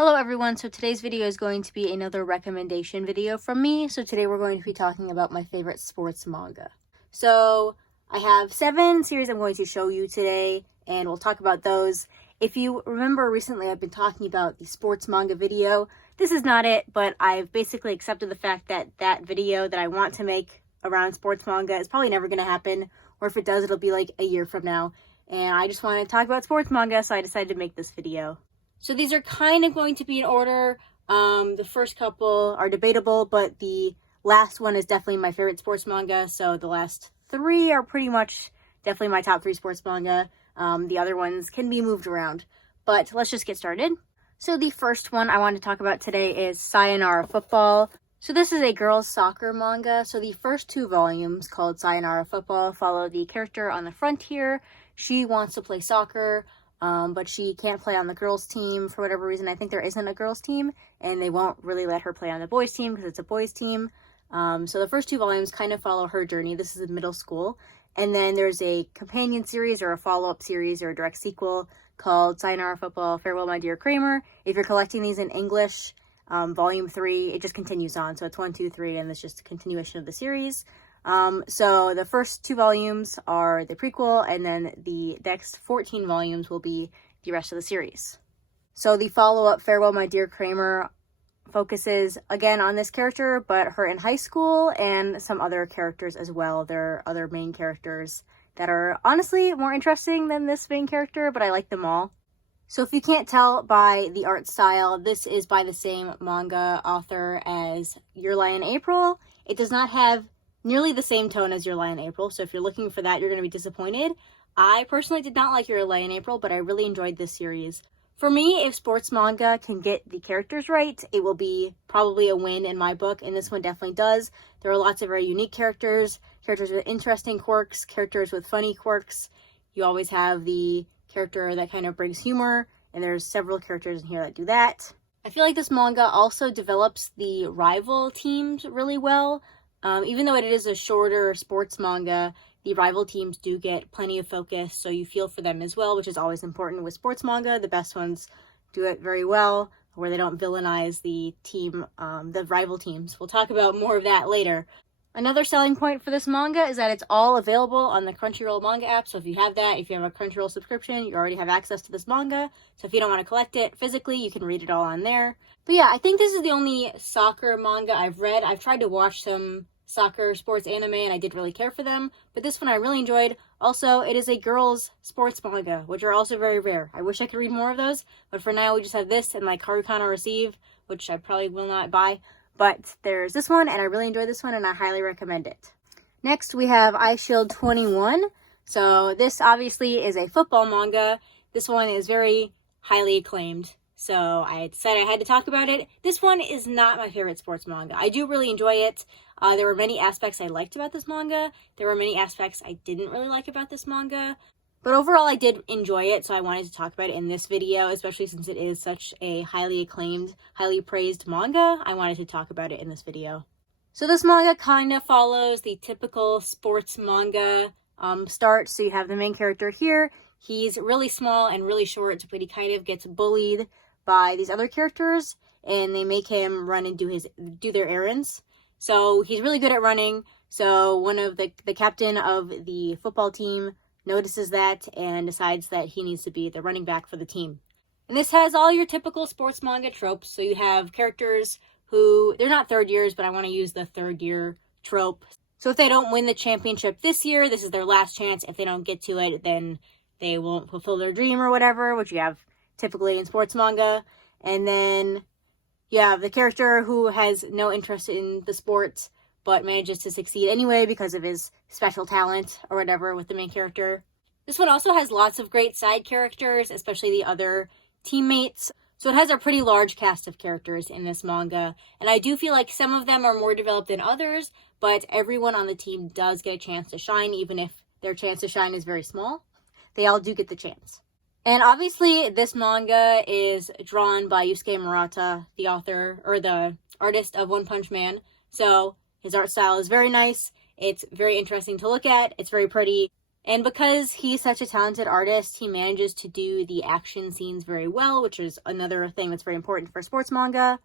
Hello everyone, so today's video is going to be another recommendation video from me. So today we're going to be talking about my favorite sports manga. So I have 7 series I'm going to show you today, and we'll talk about those. If you remember recently, I've been talking about the sports manga video. This is not it, but I've basically accepted the fact that that video that I want to make around sports manga is probably never going to happen, or if it does, it'll be like a year from now. And I just want to talk about sports manga, so I decided to make this video. So these are kind of going to be in order. The first couple are debatable, but the last one is definitely my favorite sports manga. So the last 3 are pretty much definitely my top 3 sports manga. The other ones can be moved around, but let's just get started. So the first one I want to talk about today is Sayonara Football. So this is a girls' soccer manga. So the first 2 volumes, called Sayonara Football, follow the character on the front here. She wants to play soccer, but she can't play on the girls' team for whatever reason. I think there isn't a girls' team, and they won't really let her play on the boys' team because it's a boys' team. So the first 2 volumes kind of follow her journey. This is in middle school. And then there's a companion series or a follow-up series or a direct sequel called Sayonara Football, Farewell My Dear Kramer. If you're collecting these in English, volume 3, it just continues on. So it's 1, 2, 3, and it's just a continuation of the series. So the first 2 volumes are the prequel, and then the next 14 volumes will be the rest of the series. So the follow-up, Farewell My Dear Kramer, focuses again on this character, but her in high school and some other characters as well. There are other main characters that are honestly more interesting than this main character, but I like them all. So if you can't tell by the art style, this is by the same manga author as Your Lie in April. It does not have nearly the same tone as Your Lie in April, so if you're looking for that, you're going to be disappointed. I personally did not like Your Lie in April, but I really enjoyed this series. For me, if sports manga can get the characters right, it will be probably a win in my book, and this one definitely does. There are lots of very unique characters with interesting quirks, characters with funny quirks. You always have the character that kind of brings humor, and there's several characters in here that do that. I feel like this manga also develops the rival teams really well. Even though it is a shorter sports manga, the rival teams do get plenty of focus, so you feel for them as well, which is always important with sports manga. The best ones do it very well, where they don't villainize the team, the rival teams. We'll talk about more of that later. Another selling point for this manga is that it's all available on the Crunchyroll manga app, so if you have that, if you have a Crunchyroll subscription, you already have access to this manga. So if you don't want to collect it physically, you can read it all on there. But yeah, I think this is the only soccer manga I've read. I've tried to watch some soccer sports anime, and I didn't really care for them, but this one I really enjoyed. Also, it is a girls sports manga, which are also very rare. I wish I could read more of those, but for now we just have this and like Harukan Receive, which I probably will not buy, but there's this one, and I really enjoyed this one, and I highly recommend it. Next, we have iShield 21. So this obviously is a football manga. This one is very highly acclaimed, so I decided I had to talk about it. This one is not my favorite sports manga. I do really enjoy it. There were many aspects I liked about this manga. There were many aspects I didn't really like about this manga. But overall, I did enjoy it, so I wanted to talk about it in this video, especially since it is such a highly acclaimed, highly praised manga. I wanted to talk about it in this video. So this manga kind of follows the typical sports manga start. So you have the main character here. He's really small and really short, but he kind of gets bullied by these other characters, and they make him run and do their errands. So he's really good at running. So one of the captain of the football team notices that and decides that he needs to be the running back for the team. And this has all your typical sports manga tropes. So you have characters who, they're not third years, but I want to use the third year trope. So if they don't win the championship this year, this is their last chance. If they don't get to it, then they won't fulfill their dream or whatever, which you have typically in sports manga. And then you have the character who has no interest in the sport, but manages to succeed anyway because of his special talent or whatever with the main character. This one also has lots of great side characters, especially the other teammates. So it has a pretty large cast of characters in this manga, and I do feel like some of them are more developed than others, but everyone on the team does get a chance to shine, even if their chance to shine is very small. They all do get the chance. And obviously, this manga is drawn by Yusuke Murata, the author, or the artist of One Punch Man. So his art style is very nice. It's very interesting to look at. It's very pretty. And because he's such a talented artist, he manages to do the action scenes very well, which is another thing that's very important for sports manga.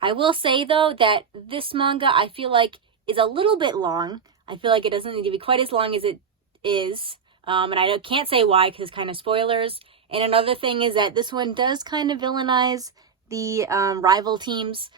I will say, though, that this manga, I feel like, is a little bit long. I feel like it doesn't need to be quite as long as it is. And I can't say why, because it's kind of spoilers. And another thing is that this one does kind of villainize the rival teams.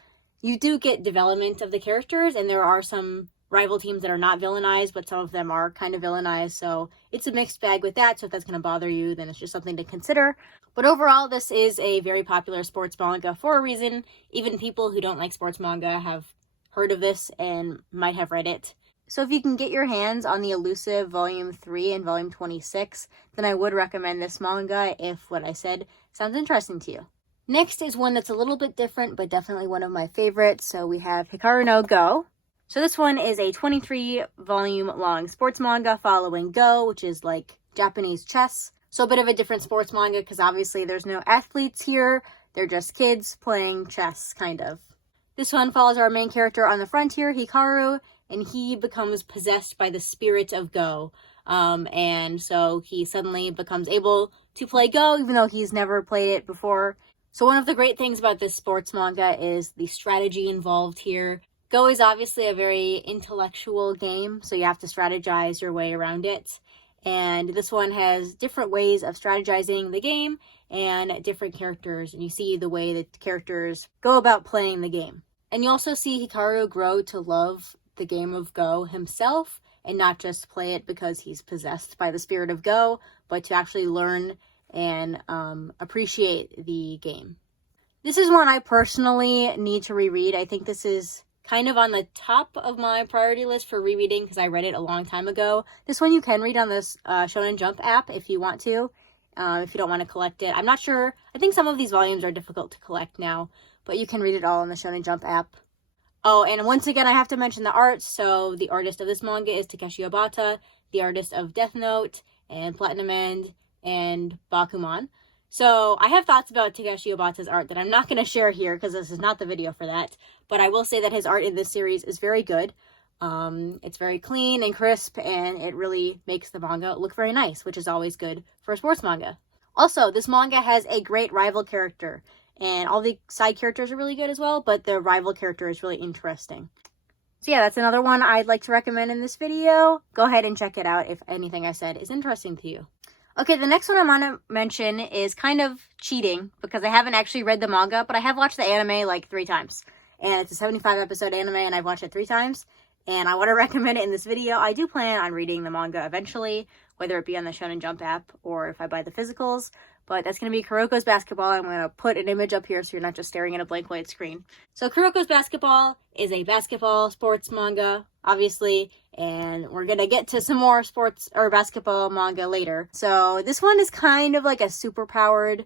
You do get development of the characters, and there are some rival teams that are not villainized, but some of them are kind of villainized, so it's a mixed bag with that. So if that's going to bother you, then it's just something to consider. But overall, this is a very popular sports manga for a reason. Even people who don't like sports manga have heard of this and might have read it. So if you can get your hands on the Elusive Volume 3 and Volume 26, then I would recommend this manga if what I said sounds interesting to you. Next is one that's a little bit different, but definitely one of my favorites. So we have Haikyuu no Go. So this one is a 23-volume long sports manga following Go, which is like Japanese chess. So a bit of a different sports manga because obviously there's no athletes here. They're just kids playing chess, kind of. This one follows our main character on the frontier, Hikaru, and he becomes possessed by the spirit of Go. And so he suddenly becomes able to play Go, even though he's never played it before. So one of the great things about this sports manga is the strategy involved here. Go is obviously a very intellectual game, so you have to strategize your way around it. And this one has different ways of strategizing the game and different characters, and you see the way that the characters go about playing the game. And you also see Hikaru grow to love the game of Go himself, and not just play it because he's possessed by the spirit of Go, but to actually learn and appreciate the game. This is one I personally need to reread. I think this is kind of on the top of my priority list for rereading because I read it a long time ago. This one you can read on this Shonen Jump app if you want to, if you don't want to collect it. I'm not sure. I think some of these volumes are difficult to collect now, but you can read it all on the Shonen Jump app. Oh, and once again, I have to mention the art. So the artist of this manga is Takeshi Obata, the artist of Death Note and Platinum End and Bakuman. So I have thoughts about Takeshi Obata's art that I'm not going to share here because this is not the video for that. But I will say that his art in this series is very good. It's very clean and crisp, and it really makes the manga look very nice, which is always good for a sports manga. Also, this manga has a great rival character, and all the side characters are really good as well, but the rival character is really interesting. So yeah, that's another one I'd like to recommend in this video. Go ahead and check it out if anything I said is interesting to you. Okay, the next one I want to mention is kind of cheating because I haven't actually read the manga, but I have watched the anime like 3 times. And it's a 75-episode anime, and I've watched it 3 times. And I want to recommend it in this video. I do plan on reading the manga eventually, whether it be on the Shonen Jump app or if I buy the physicals. But that's going to be Kurokos Basketball. I'm going to put an image up here so you're not just staring at a blank white screen. So Kurokos Basketball is a basketball sports manga, obviously. And we're going to get to some more sports or basketball manga later. So this one is kind of like a super-powered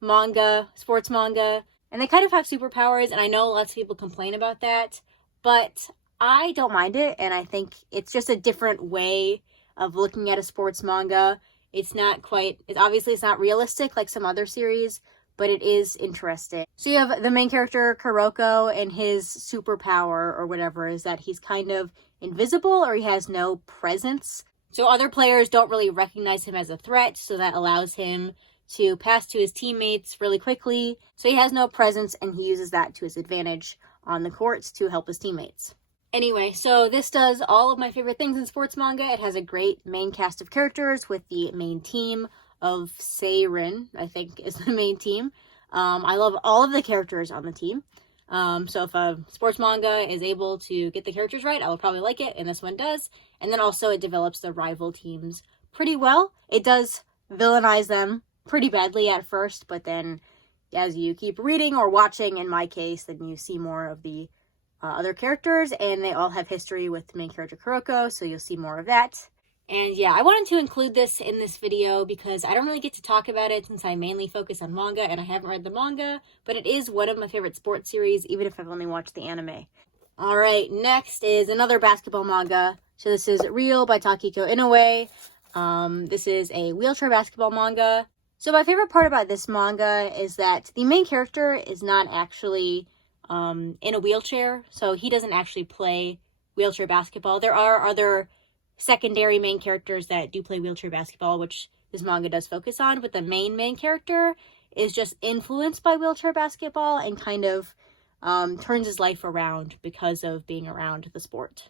manga, sports manga. And they kind of have superpowers, and I know lots of people complain about that. But I don't mind it, and I think it's just a different way of looking at a sports manga. It's obviously it's not realistic like some other series, but it is interesting. So you have the main character, Kuroko, and his superpower, or whatever, is that he's kind of invisible, or he has no presence. So other players don't really recognize him as a threat, so that allows him to pass to his teammates really quickly. So he has no presence, and he uses that to his advantage on the courts to help his teammates. Anyway, so this does all of my favorite things in sports manga. It has a great main cast of characters with the main team of Seirin, I think is the main team. I love all of the characters on the team. So if a sports manga is able to get the characters right, I will probably like it, and this one does. And then also it develops the rival teams pretty well. It does villainize them pretty badly at first, but then as you keep reading or watching, in my case, then you see more of the other characters, and they all have history with the main character Kuroko, so you'll see more of that. And yeah, I wanted to include this in this video because I don't really get to talk about it since I mainly focus on manga and I haven't read the manga, but it is one of my favorite sports series, even if I've only watched the anime. Alright, next is another basketball manga. So this is Real by Takiko Inoue. This is a wheelchair basketball manga. So my favorite part about this manga is that the main character is not actually in a wheelchair, so he doesn't actually play wheelchair basketball. There are other secondary main characters that do play wheelchair basketball, which this manga does focus on, but the main character is just influenced by wheelchair basketball and kind of turns his life around because of being around the sport.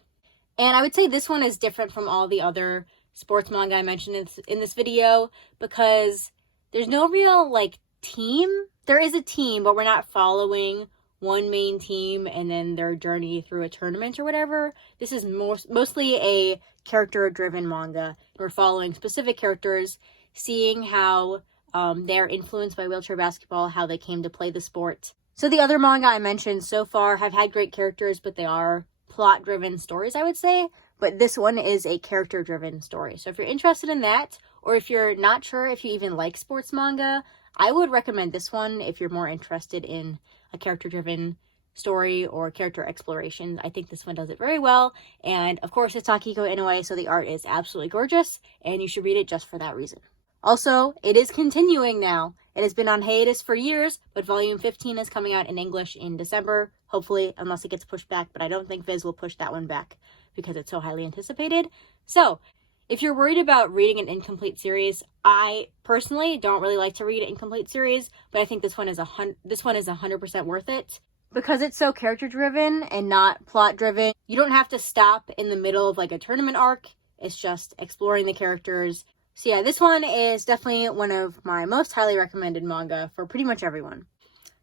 And I would say this one is different from all the other sports manga I mentioned in this video, because there's no real, like, team. There is a team, but we're not following one main team and then their journey through a tournament or whatever. This is mostly a character-driven manga. We're following specific characters, seeing how they're influenced by wheelchair basketball, how they came to play the sport. So the other manga I mentioned so far have had great characters, but they are plot-driven stories, I would say. But this one is a character-driven story. So if you're interested in that, or if you're not sure if you even like sports manga, I would recommend this one if you're more interested in a character-driven story or character exploration. I think this one does it very well. And of course, it's Akiko Inoue, so the art is absolutely gorgeous, and you should read it just for that reason. Also, it is continuing now. It has been on hiatus for years, but volume 15 is coming out in English in December, hopefully, unless it gets pushed back, but I don't think Viz will push that one back because it's so highly anticipated. So, if you're worried about reading an incomplete series, I personally don't really like to read an incomplete series, but I think this one is 100% worth it. Because it's so character-driven and not plot-driven, you don't have to stop in the middle of like a tournament arc. It's just exploring the characters. So yeah, this one is definitely one of my most highly recommended manga for pretty much everyone.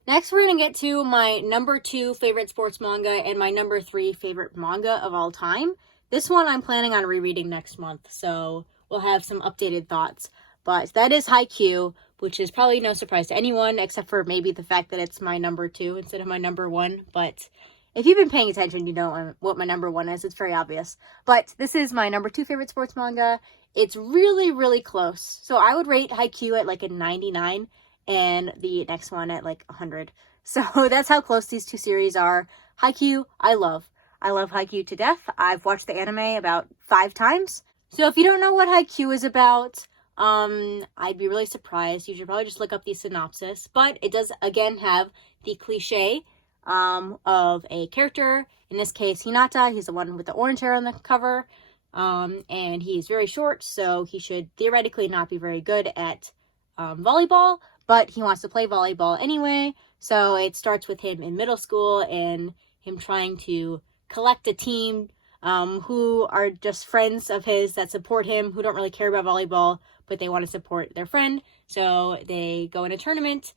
Next, we're going to get to my number 2 favorite sports manga and my number 3 favorite manga of all time. This one I'm planning on rereading next month, so we'll have some updated thoughts. But that is Haikyuu, which is probably no surprise to anyone, except for maybe the fact that it's my number 2 instead of my number 1. But if you've been paying attention, you know what my number 1 is. It's very obvious. But this is my number 2 favorite sports manga. It's really, really close. So I would rate Haikyuu at like a 99 and the next one at like 100. So that's how close these two series are. Haikyuu, I love. I love Haikyuu to death. I've watched the anime about 5 times. So if you don't know what Haikyuu is about, I'd be really surprised. You should probably just look up the synopsis. But it does, again, have the cliche of a character. In this case, Hinata. He's the one with the orange hair on the cover. And he's very short, so he should theoretically not be very good at volleyball. But he wants to play volleyball anyway. So it starts with him in middle school and him trying to collect a team who are just friends of his that support him, who don't really care about volleyball, but they want to support their friend. So they go in a tournament,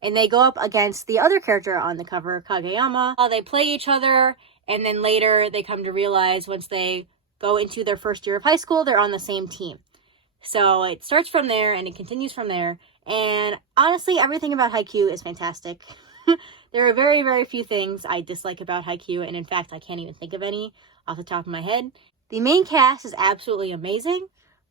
and they go up against the other character on the cover, Kageyama. They play each other, and then later they come to realize once they go into their first year of high school, they're on the same team. So it starts from there, and it continues from there. And honestly, everything about Haikyuu is fantastic. There are very, very few things I dislike about Haikyuu, and in fact, I can't even think of any off the top of my head. The main cast is absolutely amazing.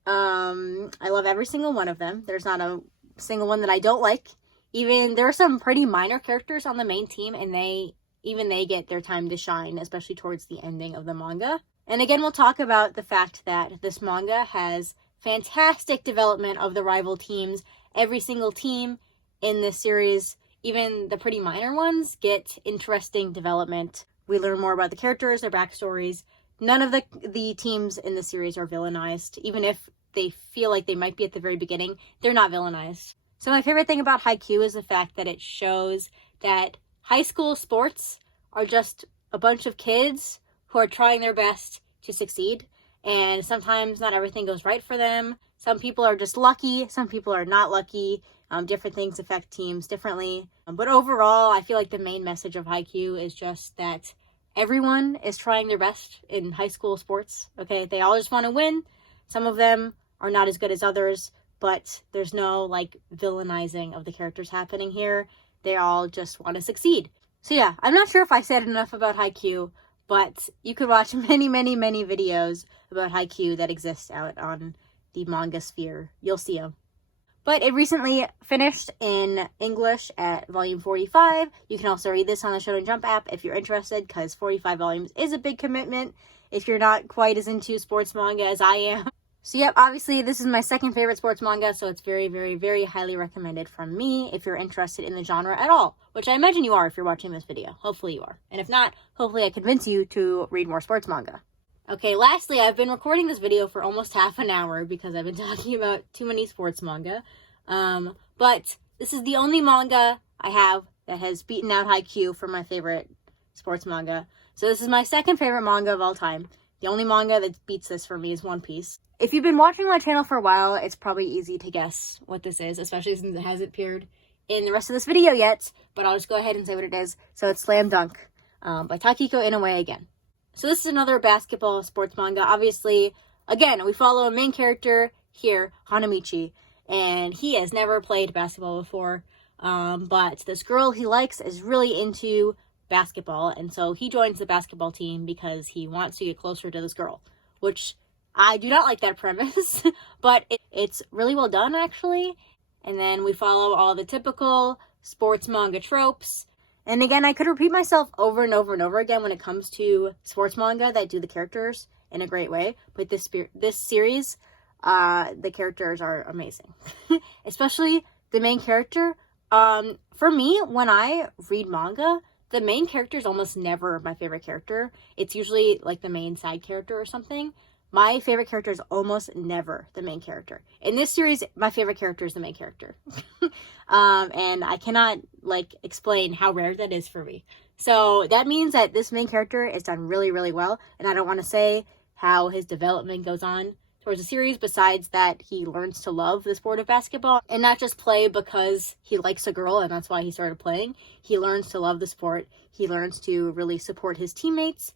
I love every single one of them. There's not a single one that I don't like. Even there are some pretty minor characters on the main team, and they get their time to shine, especially towards the ending of the manga. And again, we'll talk about the fact that this manga has fantastic development of the rival teams. Every single team in this series, even the pretty minor ones, get interesting development. We learn more about the characters, their backstories. None of the teams in the series are villainized. Even if they feel like they might be at the very beginning, they're not villainized. So my favorite thing about Haikyuu is the fact that it shows that high school sports are just a bunch of kids who are trying their best to succeed. And sometimes not everything goes right for them. Some people are just lucky. Some people are not lucky. Different things affect teams differently. But overall, I feel like the main message of Haikyuu is just that everyone is trying their best in high school sports. Okay, they all just want to win. Some of them are not as good as others, but there's no like villainizing of the characters happening here. They all just want to succeed. So yeah, I'm not sure if I said enough about Haikyuu, but you could watch many, many, many videos about Haikyuu that exist out on the manga sphere. You'll see them. But it recently finished in English at volume 45. You can also read this on the Shonen Jump app if you're interested, because 45 volumes is a big commitment if you're not quite as into sports manga as I am. So yep, obviously this is my second favorite sports manga, so it's very, very, very highly recommended from me if you're interested in the genre at all, which I imagine you are if you're watching this video. Hopefully you are. And if not, hopefully I convince you to read more sports manga. Okay, lastly, I've been recording this video for almost half an hour because I've been talking about too many sports manga. But this is the only manga I have that has beaten out Haikyuu for my favorite sports manga. So this is my second favorite manga of all time. The only manga that beats this for me is One Piece. If you've been watching my channel for a while, it's probably easy to guess what this is, especially since it hasn't appeared in the rest of this video yet. But I'll just go ahead and say what it is. So it's Slam Dunk by Takiko Inoue again. So this is another basketball sports manga. Obviously, again, we follow a main character here, Hanamichi, and he has never played basketball before. But this girl he likes is really into basketball, and so he joins the basketball team because he wants to get closer to this girl, which I do not like that premise, but it's really well done, actually. And then we follow all the typical sports manga tropes. And again, I could repeat myself over and over and over again when it comes to sports manga that do the characters in a great way. But this series, the characters are amazing. Especially the main character. For me, when I read manga, the main character is almost never my favorite character. It's usually like the main side character or something. My favorite character is almost never the main character. In this series, my favorite character is the main character. And I cannot, explain how rare that is for me. So that means that this main character is done really, really well. And I don't want to say how his development goes on towards the series, besides that he learns to love the sport of basketball and not just play because he likes a girl and that's why he started playing. He learns to love the sport. He learns to really support his teammates.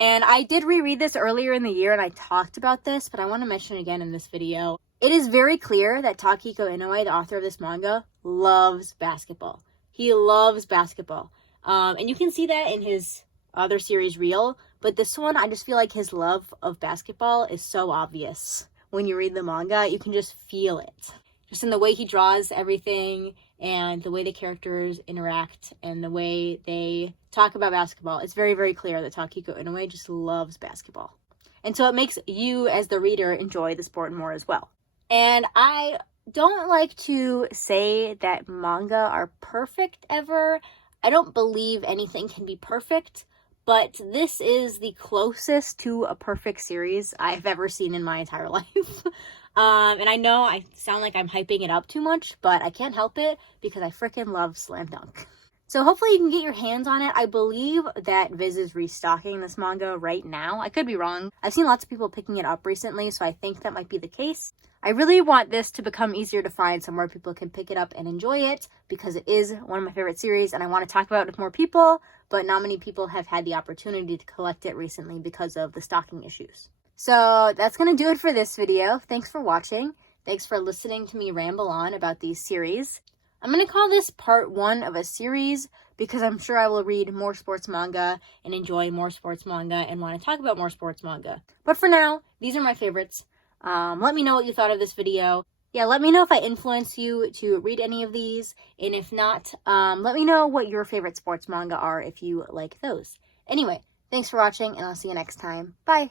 And I did reread this earlier in the year and I talked about this, but I want to mention again in this video. It is very clear that Takiko Inoue, the author of this manga, loves basketball. He loves basketball. And you can see that in his other series, Real. But this one, I just feel like his love of basketball is so obvious. When you read the manga, you can just feel it. Just in the way he draws everything and the way the characters interact and the way they talk about basketball. It's very, very clear that Takiko Inoue just loves basketball. And so it makes you, as the reader, enjoy the sport more as well. And I don't like to say that manga are perfect ever. I don't believe anything can be perfect. But this is the closest to a perfect series I've ever seen in my entire life. And I know I sound like I'm hyping it up too much, but I can't help it because I freaking love Slam Dunk. So hopefully you can get your hands on it. I believe that Viz is restocking this manga right now. I could be wrong. I've seen lots of people picking it up recently, so I think that might be the case. I really want this to become easier to find so more people can pick it up and enjoy it because it is one of my favorite series and I want to talk about it with more people, but not many people have had the opportunity to collect it recently because of the stocking issues. So that's going to do it for this video. Thanks for watching. Thanks for listening to me ramble on about these series. I'm going to call this part 1 of a series because I'm sure I will read more sports manga and enjoy more sports manga and want to talk about more sports manga. But for now, these are my favorites. Let me know what you thought of this video. Yeah, let me know if I influenced you to read any of these. And if not, let me know what your favorite sports manga are if you like those. Anyway, thanks for watching and I'll see you next time. Bye!